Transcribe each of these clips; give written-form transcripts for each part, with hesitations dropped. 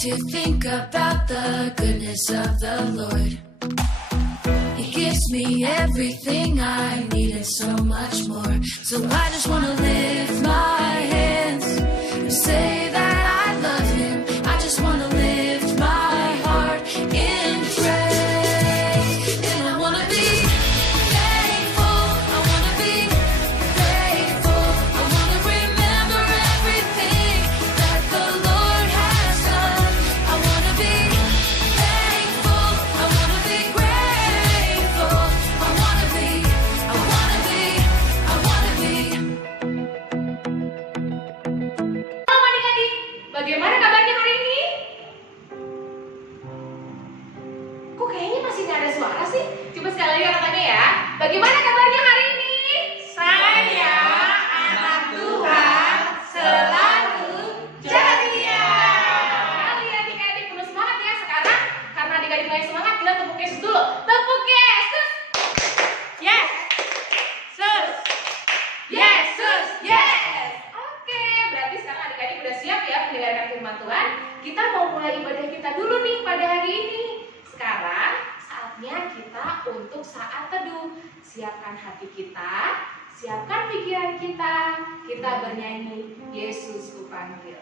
to think about the goodness of the Lord. He gives me everything I need and so much more. So I just want to lift my hands and say that I love Him. I just want to lift my heart in praise. And I want to be thankful. I want to be grateful. I want to remember everything that the Lord has done. I want to be thankful. I want to be grateful. I want to be. Halo adik-adik, bagaimana kabarnya hari ini? Kok kayaknya masih nggak ada suara sih? Coba sekali lagi katanya ya. Bagaimana kabarnya hari ini? Saya anak Tuhan selalu ceria. Kali adik-adik penuh semangat ya sekarang. Karena adik-adik mulai semangat, kita tepuk Yesus dulu. Tepuk Yesus. Yes. Sus. Yesus. Yes. Oke, berarti sekarang adik-adik udah siap ya mendengarkan firman Tuhan. Kita mau mulai ibadah kita dulu nih pada hari ini. Sekarang saatnya kita untuk saat teduh. Siapkan hati kita, siapkan pikiran kita. Kita bernyanyi Yesus Kupanggil.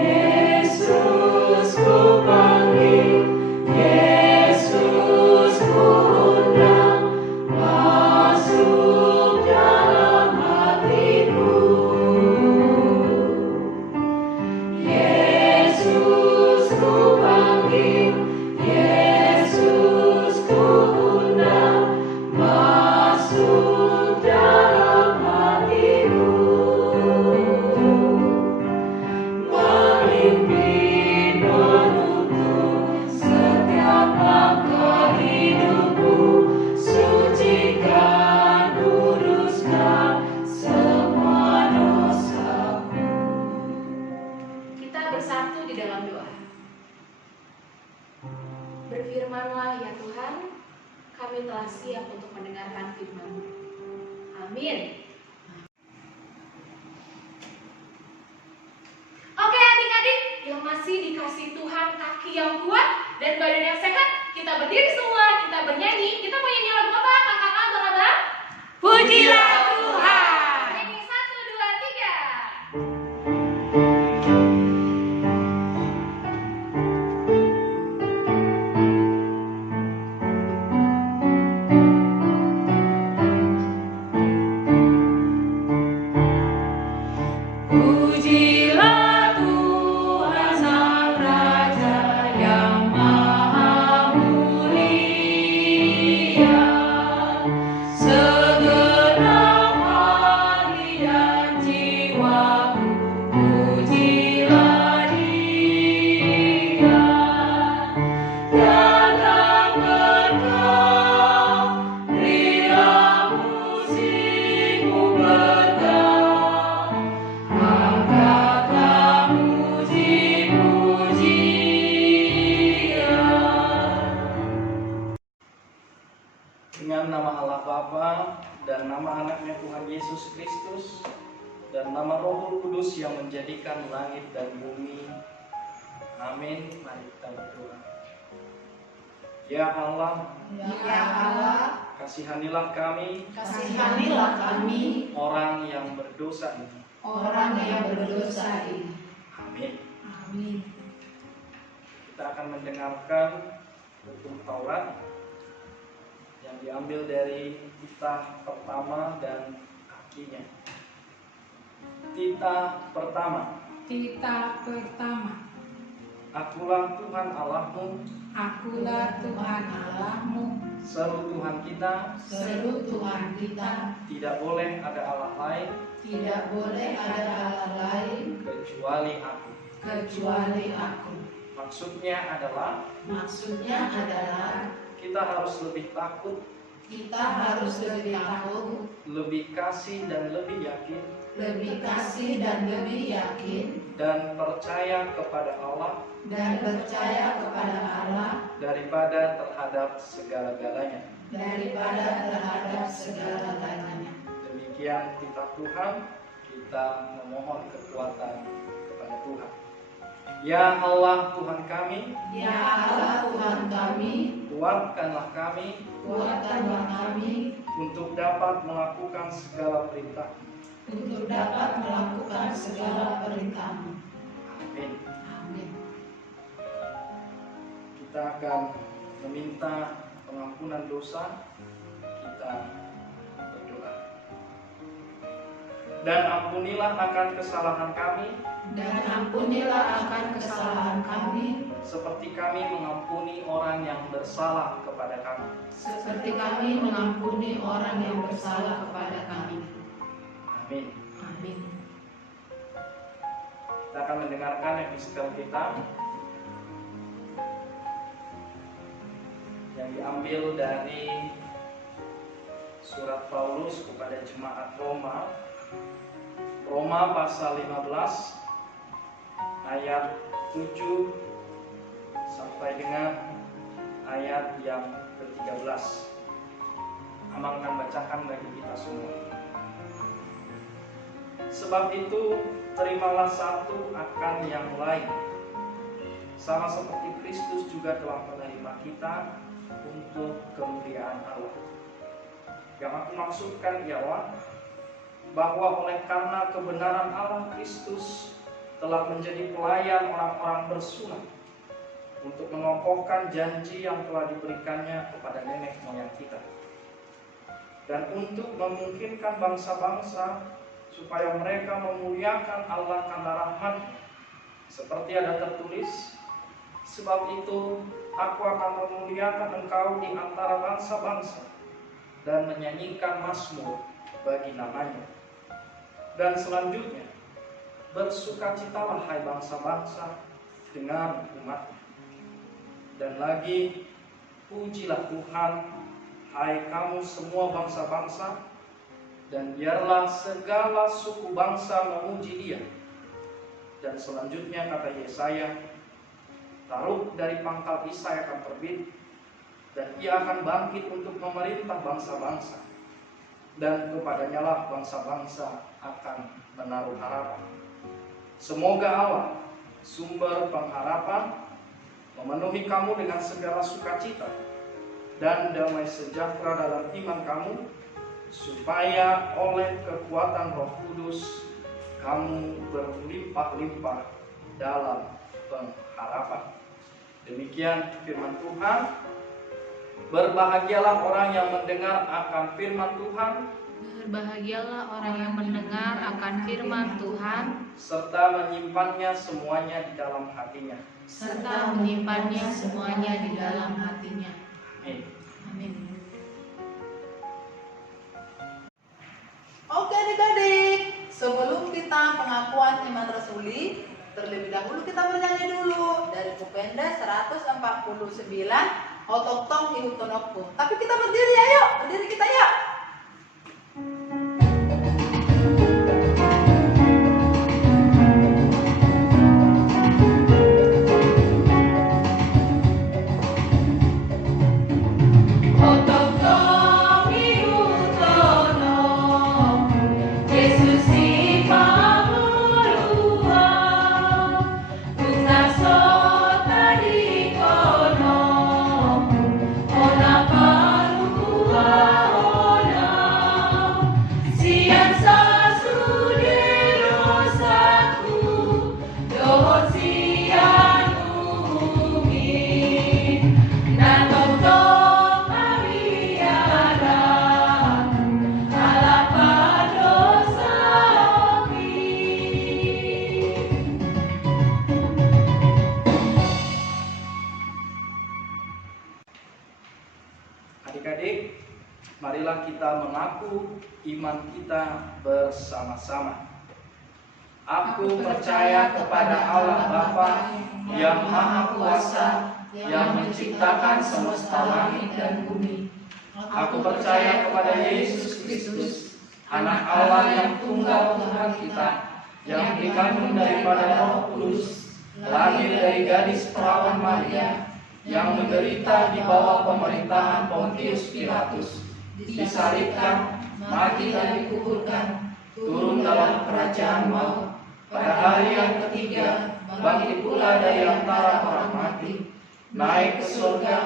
Yesus ku panggil, Yesus ku undang, masuk dalam hatiku. Yesus ku panggil, Yesus ku undang, masuk dalam hatiku. Memimpin menuntun setiap langkah hidupku, sucikan, luruskan semua dosaku. Kita bersatu di dalam doa. Berfirmanlah ya Tuhan, kami telah siap untuk mendengarkan firman-Mu. Amin. Oke adik-adik yang masih dikasih Tuhan kaki yang kuat dan badan yang sehat, kita berdiri semua, kita bernyanyi. Kita mau nyanyi lagu apa kakak-kakak, abang-abang? Pujilah Tuhan. Nyanyi 1, 2, 3. Pujilah Tuhan Sang Raja yang Maha Mulia, segenap hati dan jiwaku, pujilah Dia. Datang berkah, berilah musikmu berkah, angkatlah puji-pujian. Dengan nama Allah Bapa dan nama anaknya Tuhan Yesus Kristus dan nama Roh Kudus yang menjadikan langit dan bumi. Amin. Mari kita berdoa. Ya Allah, Ya Allah, kasihanilah kami kasihanilah kami orang yang berdosa ini. orang yang berdosa ini. Amin. Amin. Kita akan mendengarkan hukum Taurat yang diambil dari titah pertama dan kakinya. Titah pertama. Titah pertama. Akulah Tuhan Allahmu, Akulah Tuhan Allahmu, seru Tuhan kita, seru Tuhan kita, tidak boleh ada Allah lain tidak boleh ada Allah lain kecuali aku. kecuali aku. Maksudnya adalah Maksudnya adalah kita harus lebih takut Kita harus lebih takut, lebih kasih dan lebih yakin, lebih kasih dan lebih yakin, dan percaya kepada Allah dan percaya kepada Allah daripada terhadap segala-galanya. daripada terhadap segala-galanya. Demikian kitab Tuhan, kita memohon kekuatan kepada Tuhan. Ya Allah Tuhan kami, Ya Allah Tuhan kami, kuatkanlah kami kuatkanlah kami untuk dapat melakukan segala perintah. untuk dapat melakukan segala perintah-Mu. Amin. Amin. Kita akan meminta pengampunan dosa. Kita berdoa. Dan ampunilah akan kesalahan kami, Dan ampunilah akan kesalahan kami, seperti kami mengampuni orang yang bersalah kepada kami. seperti kami mengampuni orang yang bersalah kepada kami. Amin. Amin. Kita akan mendengarkan epistel kita yang diambil dari surat Paulus kepada jemaat Roma. Roma pasal 15 ayat 7 sampai dengan ayat yang ke-13. Amang akan bacakan bagi kita semua. Sebab itu, terimalah satu akan yang lain, sama seperti Kristus juga telah menerima kita untuk kemuliaan Allah. Yang aku maksudkan ialah bahwa oleh karena kebenaran Allah, Kristus telah menjadi pelayan orang-orang bersunat untuk mengokohkan janji yang telah diberikannya kepada nenek moyang kita, dan untuk memungkinkan bangsa-bangsa supaya mereka memuliakan Allah karena rahmat-Nya, seperti ada tertulis, sebab itu aku akan memuliakan engkau di antara bangsa-bangsa dan menyanyikan mazmur bagi namanya. Dan selanjutnya, bersukacitalah hai bangsa-bangsa dengan umat-Nya. Dan lagi, pujilah Tuhan hai kamu semua bangsa-bangsa, dan biarlah segala suku bangsa memuji Dia. Dan selanjutnya kata Yesaya, taruh dari pangkal Isai akan terbit, dan Ia akan bangkit untuk memerintah bangsa-bangsa, dan kepadanya lah bangsa-bangsa akan menaruh harapan. Semoga Allah, sumber pengharapan, memenuhi kamu dengan segala sukacita dan damai sejahtera dalam iman kamu, supaya oleh kekuatan Roh Kudus kamu berlimpah-limpah dalam pengharapan. Demikian firman Tuhan. Berbahagialah orang yang mendengar akan firman Tuhan, Berbahagialah orang yang mendengar akan firman Tuhan, serta menyimpannya semuanya di dalam hatinya. serta menyimpannya semuanya di dalam hatinya. Amin. Amin. Oke adik-adik, sebelum kita pengakuan iman rasuli, terlebih dahulu kita bernyanyi dulu dari Kupenda 149, Otoktok Ihutonokku. Tapi kita berdiri, ayo, berdiri kita yuk. Adik-adik, marilah kita mengaku iman kita bersama-sama. Aku percaya kepada Allah Bapa yang Maha Kuasa, yang menciptakan semesta langit dan bumi. Aku percaya kepada Yesus Kristus, Anak Allah yang tunggal Tuhan kita, yang dikandung daripada Roh Kudus, lahir dari gadis perawan Maria, yang menderita di bawah pemerintahan Pontius Pilatus, disalibkan, mati dan dikuburkan, turun dalam kerajaan maut, pada hari yang ketiga bangkit pula dari antara orang mati, naik ke surga,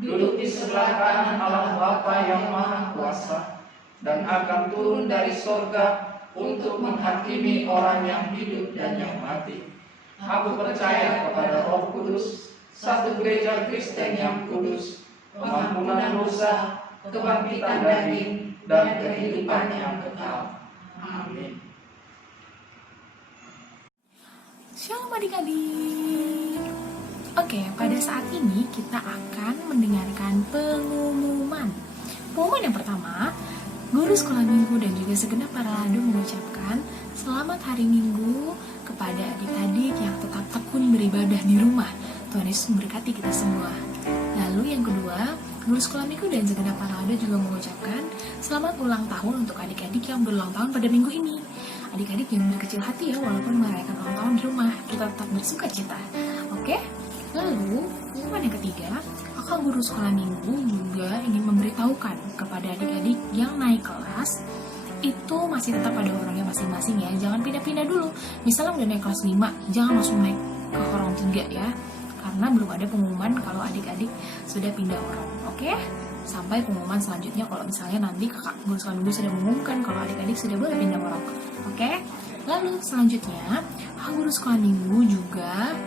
duduk di sebelah kanan Allah Bapa yang Maha Kuasa, dan akan turun dari surga untuk menghakimi orang yang hidup dan yang mati. Aku percaya kepada Roh Kudus, satu gereja Kristen yang kudus, pengampunan dosa, kebangkitan daging, dan kehidupan yang kekal. Amin. Shalom adik-adik. Oke, pada saat ini kita akan mendengarkan pengumuman. Pengumuman yang pertama, guru sekolah minggu dan juga segenap para lado mengucapkan selamat hari Minggu kepada adik-adik yang tetap tekun beribadah di rumah. Tuhan Yesus memberkati kita semua. Lalu yang kedua, guru sekolah minggu dan segenap para lado juga mengucapkan selamat ulang tahun untuk adik-adik yang berulang tahun pada minggu ini. Adik-adik yang berkecil hati ya, walaupun merayakan ulang tahun di rumah, kita tetap bersuka cita. Oke? Lalu, pengumuman yang ketiga, kakak guru sekolah minggu juga ingin memberitahukan kepada adik-adik yang naik kelas, itu masih tetap pada orangnya masing-masing ya, jangan pindah-pindah dulu. Misalnya udah naik kelas 5, jangan langsung naik ke orang 3 ya, karena belum ada pengumuman kalau adik-adik sudah pindah orang. Oke? Sampai pengumuman selanjutnya kalau misalnya nanti kakak guru sekolah minggu sudah mengumumkan kalau adik-adik sudah boleh pindah orang. Oke? Lalu selanjutnya, kakak guru sekolah minggu juga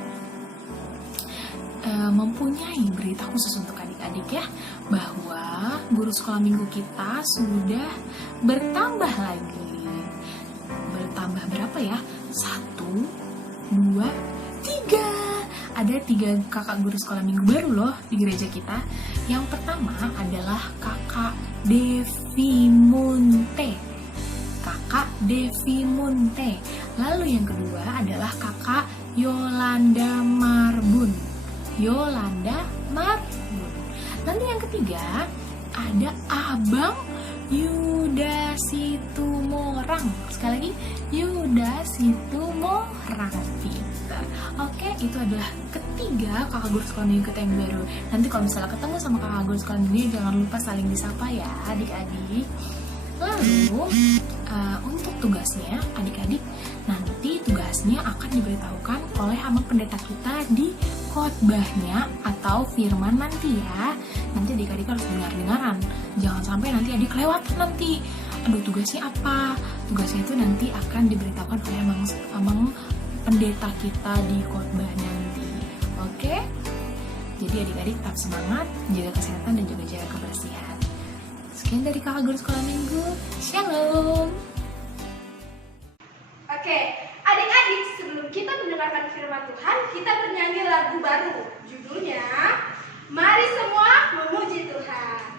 mempunyai berita khusus untuk adik-adik ya, bahwa guru sekolah minggu kita sudah bertambah lagi. Bertambah berapa ya? 1, 2, 3. Ada 3 kakak guru sekolah minggu baru loh di gereja kita. Yang pertama adalah kakak Devi Munte. Kakak Devi Munte. Lalu yang kedua adalah kakak Yolanda Marbun. Yolanda Marbun. Lalu yang ketiga ada Abang Yuda Situmorang. Sekali lagi, Yuda Situmorang. Oke, itu adalah ketiga kakak guru sekolah minggu kita yang baru. Nanti kalau misalnya ketemu sama kakak guru sekolah minggu, jangan lupa saling disapa ya adik-adik. Lalu untuk tugasnya adik-adik, nanti tugasnya akan diberitahukan oleh abang pendeta kita di khotbahnya atau firman nanti ya. Nanti adik-adik harus dengar-dengaran, jangan sampai nanti adik kelewatan nanti. Aduh, tugasnya apa? Tugasnya itu nanti akan diberitahukan oleh abang pendeta kita di khotbah nanti. Oke? Jadi adik-adik tetap semangat, jaga kesehatan dan juga jaga kebersihan. Sekian dari kakak guru sekolah minggu. Shalom. Oke, adik-adik, sebelum kita mendengarkan firman Tuhan, kita bernyanyi lagu baru. Judulnya, Mari Semua Memuji Tuhan.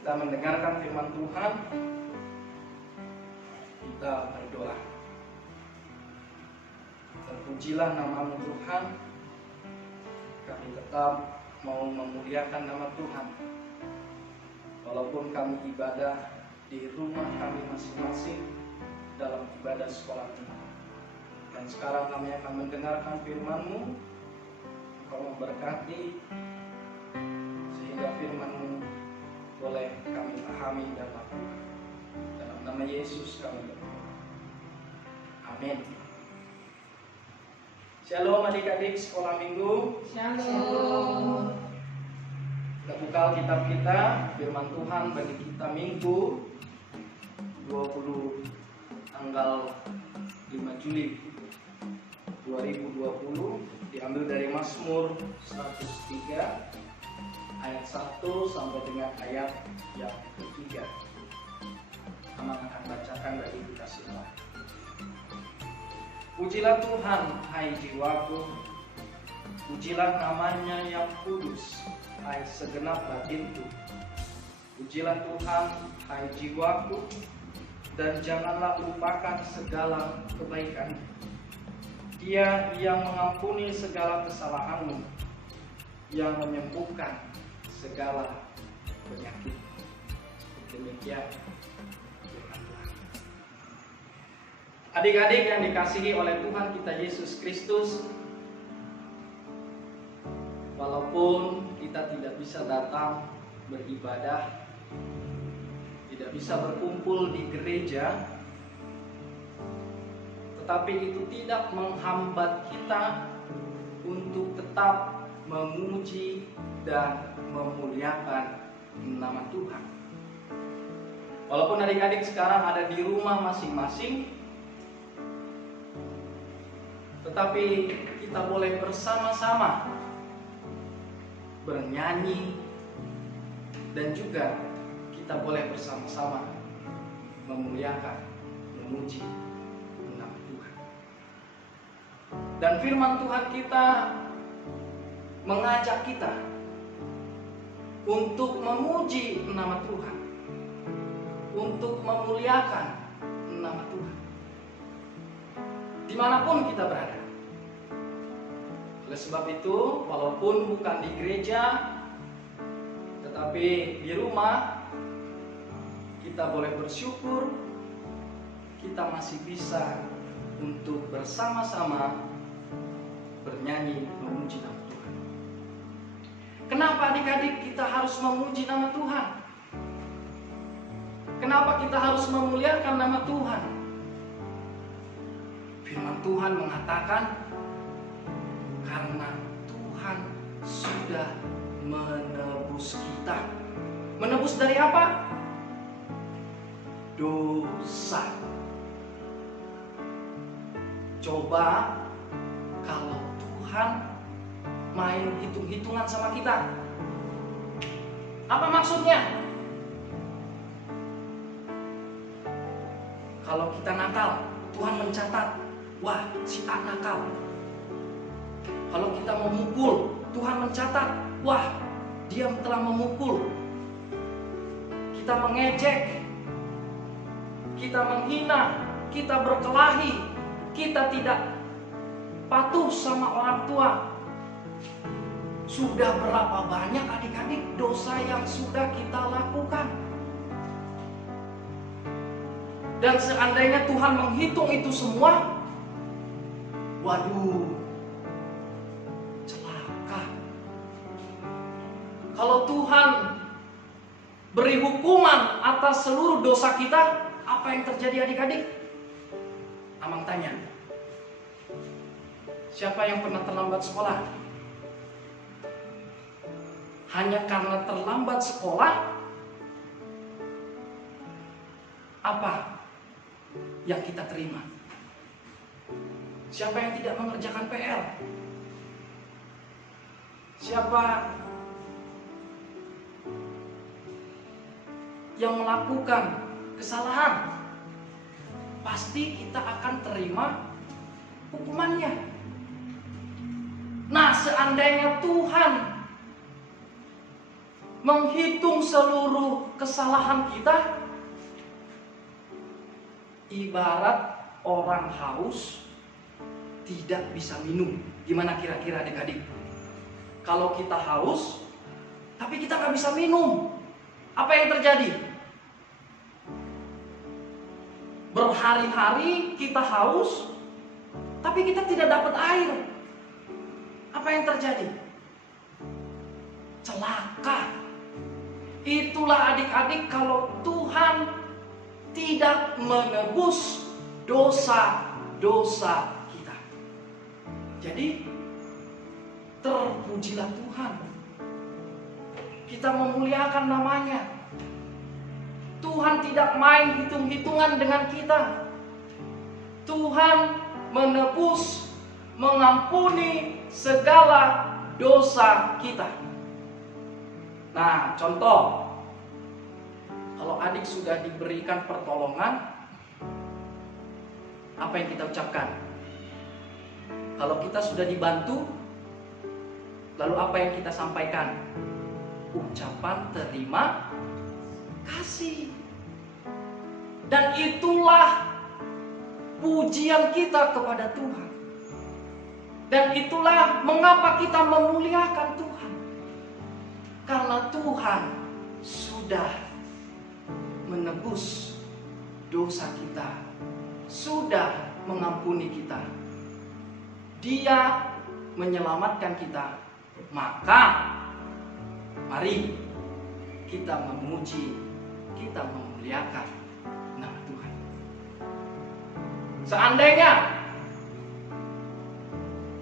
Kita mendengarkan firman Tuhan, kita berdoa. Terpujilah nama-Mu Tuhan, kami tetap mau memuliakan nama Tuhan. walaupun kami ibadah di rumah kami masing-masing dalam ibadah sekolah minggu. Dan sekarang kami akan mendengarkan firman-Mu. Engkau memberkati sehingga firman-Mu boleh kami pahami dan lakukan. Dalam nama Yesus kami berdoa. Amin. Shalom adik-adik sekolah minggu. Shalom. Kita buka kitab kita, firman Tuhan bagi kita minggu 20 tanggal 5 Juli 2020, diambil dari Mazmur 103 ayat 1 sampai dengan ayat yang ketiga. Aman akan bacakan bagi kita semua. Pujilah Tuhan, hai jiwaku, pujilah namanya yang kudus, hai segenap batinku. Pujilah Tuhan, hai jiwaku, dan janganlah lupakan segala kebaikan. Dia yang mengampuni segala kesalahanmu, yang menyembuhkan segala penyakit. Demikian firman Tuhan. Adik-adik yang dikasihi oleh Tuhan kita Yesus Kristus, walaupun kita tidak bisa datang beribadah, tidak bisa berkumpul di gereja, tetapi itu tidak menghambat kita untuk tetap memuji dan memuliakan nama Tuhan. Walaupun adik-adik sekarang ada di rumah masing-masing, tetapi kita boleh bersama-sama bernyanyi dan juga kita boleh bersama-sama memuliakan, memuji nama Tuhan. Dan firman Tuhan kita mengajak kita untuk memuji nama Tuhan, untuk memuliakan nama Tuhan dimanapun kita berada. Oleh sebab itu, walaupun bukan di gereja, tetapi di rumah, kita boleh bersyukur kita masih bisa untuk bersama-sama bernyanyi memuji nama Tuhan. Kenapa adik-adik kita harus memuji nama Tuhan? Kenapa kita harus memuliakan nama Tuhan? Firman Tuhan mengatakan karena Tuhan sudah menebus kita. Menebus dari apa? Dosa. Coba kalau Tuhan main hitung-hitungan sama kita. Apa maksudnya? Kalau kita nakal, Tuhan mencatat, wah si A nakal. Kalau kita memukul, Tuhan mencatat, wah dia telah memukul. Kita mengejek, kita menghina, kita berkelahi, kita tidak patuh sama orang tua. Sudah berapa banyak adik-adik dosa yang sudah kita lakukan? Dan seandainya Tuhan menghitung itu semua, waduh, celaka. Kalau Tuhan beri hukuman atas seluruh dosa kita, apa yang terjadi adik-adik? Amang tanya, siapa yang pernah terlambat sekolah? Hanya karena terlambat sekolah, apa yang kita terima? Siapa yang tidak mengerjakan PR? Siapa yang melakukan kesalahan? Pasti kita akan terima hukumannya. Nah, seandainya Tuhan menghitung seluruh kesalahan kita, ibarat orang haus tidak bisa minum. Gimana kira-kira adik-adik? Kalau kita haus, tapi kita nggak bisa minum, Apa yang terjadi? Berhari-hari kita haus, tapi kita tidak dapat air. Apa yang terjadi? Celaka. Itulah adik-adik kalau Tuhan tidak menebus dosa-dosa kita. Jadi terpujilah Tuhan. Kita memuliakan namanya. Tuhan tidak main hitung-hitungan dengan kita. Tuhan menebus, mengampuni segala dosa kita. Nah, contoh, kalau adik sudah diberikan pertolongan, apa yang kita ucapkan? Kalau kita sudah dibantu, lalu apa yang kita sampaikan? Ucapan terima kasih. Dan itulah pujian kita kepada Tuhan. Dan itulah mengapa kita memuliakan Tuhan. Karena Tuhan sudah menebus dosa kita, sudah mengampuni kita. Dia menyelamatkan kita. Maka mari kita memuji, kita memuliakan nama Tuhan. Seandainya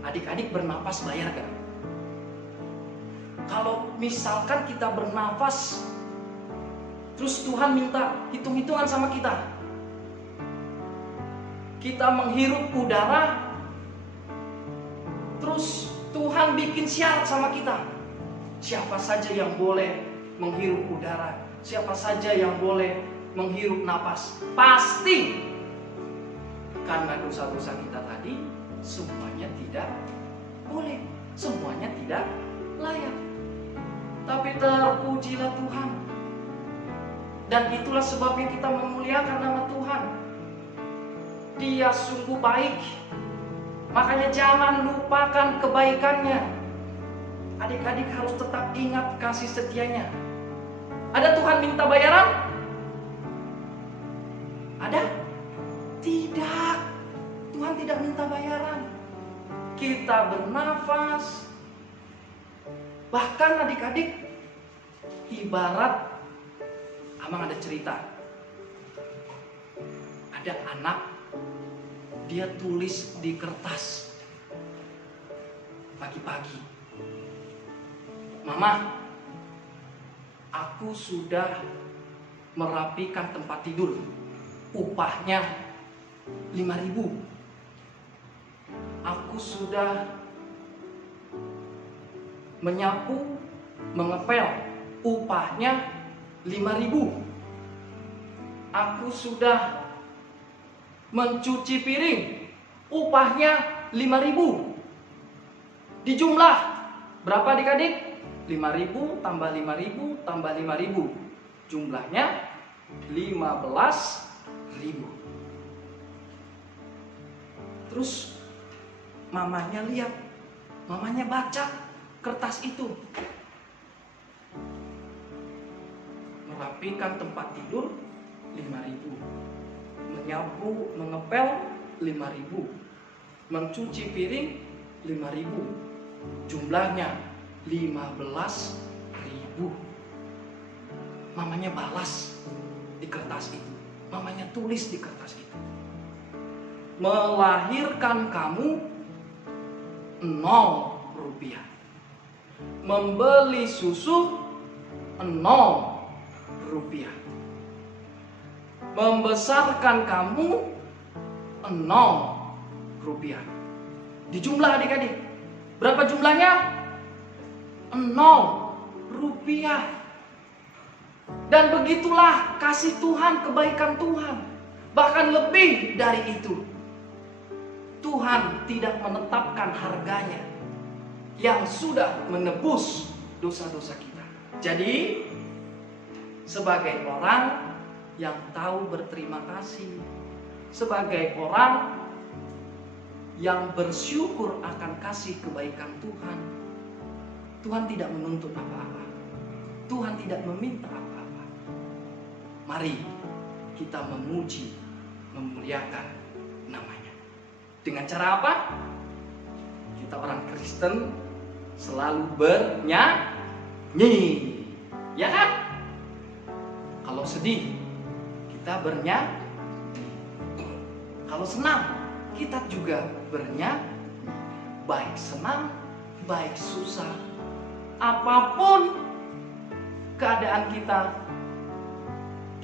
adik-adik bernapas, bayar gak? Kalau misalkan kita bernafas, terus Tuhan minta hitung-hitungan sama kita. Kita menghirup udara, terus Tuhan bikin syarat sama kita. Siapa saja yang boleh menghirup udara, siapa saja yang boleh menghirup napas. Pasti karena dosa-dosa kita tadi, semuanya tidak boleh, semuanya tidak layak. Tapi terpujilah Tuhan. Dan itulah sebabnya kita memuliakan nama Tuhan. Dia sungguh baik. Makanya jangan lupakan kebaikannya. Adik-adik harus tetap ingat kasih setianya. Ada Tuhan minta bayaran? Ada? Tidak. Tuhan tidak minta bayaran. Kita bernafas. Bahkan adik-adik, ibarat Amang ada cerita. Ada anak, dia tulis di kertas pagi-pagi, "Mama, aku sudah merapikan tempat tidur, upahnya 5.000. Aku sudah menyapu, mengepel, upahnya 5.000. Aku sudah mencuci piring, upahnya 5.000. Dijumlah berapa adik-adik? 5.000 tambah 5.000 tambah 5.000. Jumlahnya 15.000. Terus mamanya lihat, mamanya baca kertas itu. Merapikan tempat tidur 5.000. Menyapu, mengepel 5.000. Mencuci piring 5.000. Jumlahnya 15.000. Mamanya balas di kertas itu. Mamanya tulis di kertas itu. Melahirkan kamu 0 rupiah. Membeli susu 0 rupiah. Membesarkan kamu 0 rupiah. Dijumlah adik-adik. Berapa jumlahnya? 0 rupiah. Dan begitulah kasih Tuhan, kebaikan Tuhan. Bahkan lebih dari itu. Tuhan tidak menetapkan harganya yang sudah menebus dosa-dosa kita. Jadi, sebagai orang yang tahu berterima kasih, sebagai orang yang bersyukur akan kasih kebaikan Tuhan, Tuhan tidak menuntut apa-apa. Tuhan tidak meminta apa-apa. mari kita memuji, memuliakan namanya. Dengan cara apa? Kita orang Kristen selalu bernyanyi, ya kan? Kalau sedih, kita bernyanyi. Kalau senang, kita juga bernyanyi. Baik senang, baik susah, apapun keadaan kita,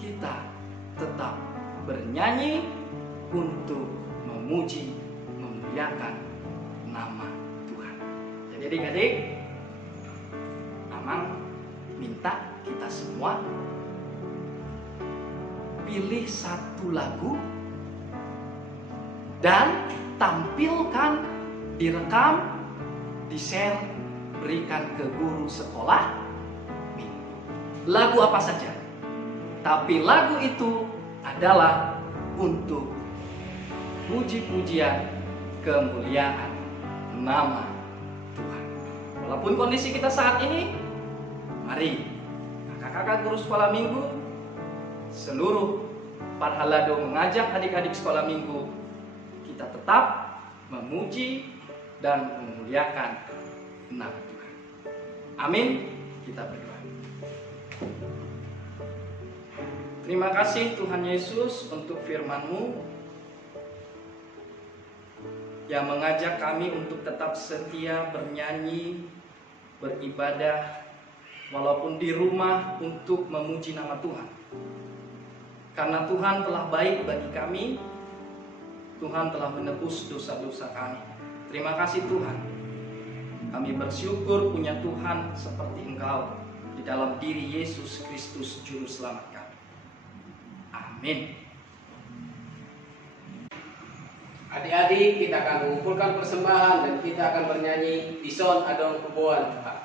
kita tetap bernyanyi untuk memuji, memuliakan nama Tuhan. Jadi adik-adik, Amang minta kita semua pilih satu lagu dan tampilkan, direkam, di-share, berikan ke guru sekolah minggu. Lagu apa saja, tapi lagu itu adalah untuk puji-pujian kemuliaan nama Tuhan. Walaupun kondisi kita saat ini, mari kakak-kakak guru sekolah minggu, seluruh Parhalado mengajak adik-adik sekolah minggu, kita tetap memuji dan memuliakan nama Tuhan. Amin. Kita berdoa. Terima kasih Tuhan Yesus untuk firman-Mu yang mengajak kami untuk tetap setia bernyanyi, beribadah, walaupun di rumah untuk memuji nama Tuhan. Karena Tuhan telah baik bagi kami, Tuhan telah menebus dosa-dosa kami. Terima kasih Tuhan. Kami bersyukur punya Tuhan seperti Engkau di dalam diri Yesus Kristus Juru Selamat kami. Amin. Adik-adik, kita akan mengumpulkan persembahan dan kita akan bernyanyi Ison Adong Kubuan Tuhan.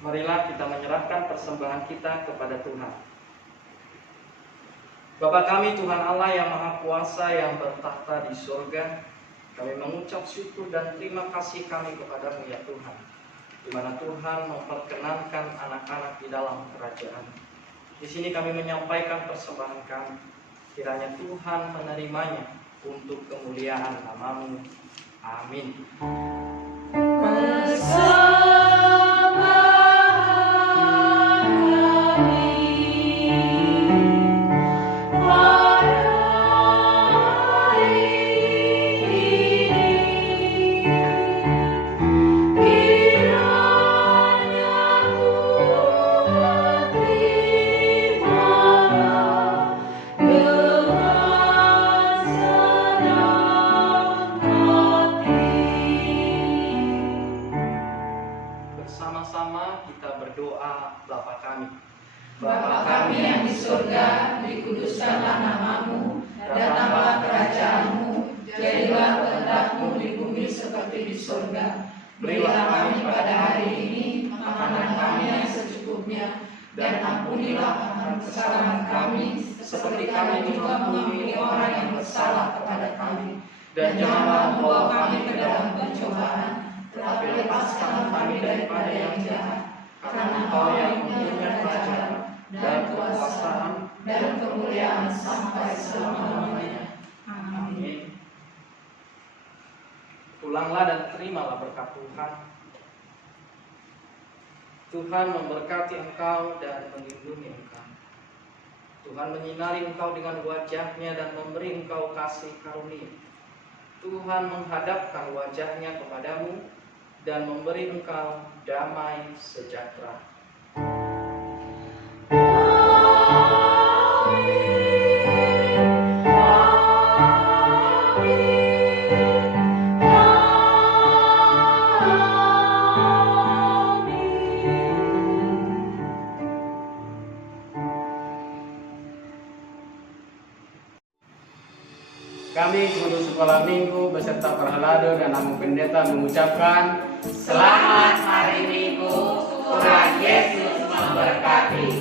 Marilah kita menyerahkan persembahan kita kepada Tuhan. Bapa kami Tuhan Allah yang Maha Kuasa yang bertahta di surga, kami mengucap syukur dan terima kasih kami kepadamu ya Tuhan, di mana Tuhan memperkenankan anak-anak di dalam kerajaan. Di sini kami menyampaikan persembahan kami, kiranya Tuhan menerimanya untuk kemuliaan nama-Mu. Amin. Bersama-sama kita berdoa. Bapa kami, Bapa kami yang di surga, dikuduskanlah namamu, datanglah kerajaanmu, jadilah kehendak-Mu di bumi seperti di surga. Berilah kami pada hari ini makanan kami yang secukupnya, dan ampunilah akan kesalahan kami, seperti kami juga mengampuni orang yang bersalah kepada kami. Dan janganlah membawa kami ke dalam pencobaan, tetapi lepaskanlah kami daripada yang jahat. Karena Engkau yang mempunyai kerajaan dan kekuasaan dan kemuliaan sampai selama-lamanya. Amin. Pulanglah dan terimalah berkat Tuhan. Tuhan memberkati engkau dan melindungi engkau. Tuhan menyinari engkau dengan wajah-Nya dan memberi engkau kasih karunia. Tuhan menghadapkan wajah-Nya kepadamu dan memberi engkau damai sejahtera. Kami guru sekolah minggu beserta Perhelado dan Namu Pendeta mengucapkan Selamat Hari Minggu, Tuhan Yesus memberkati.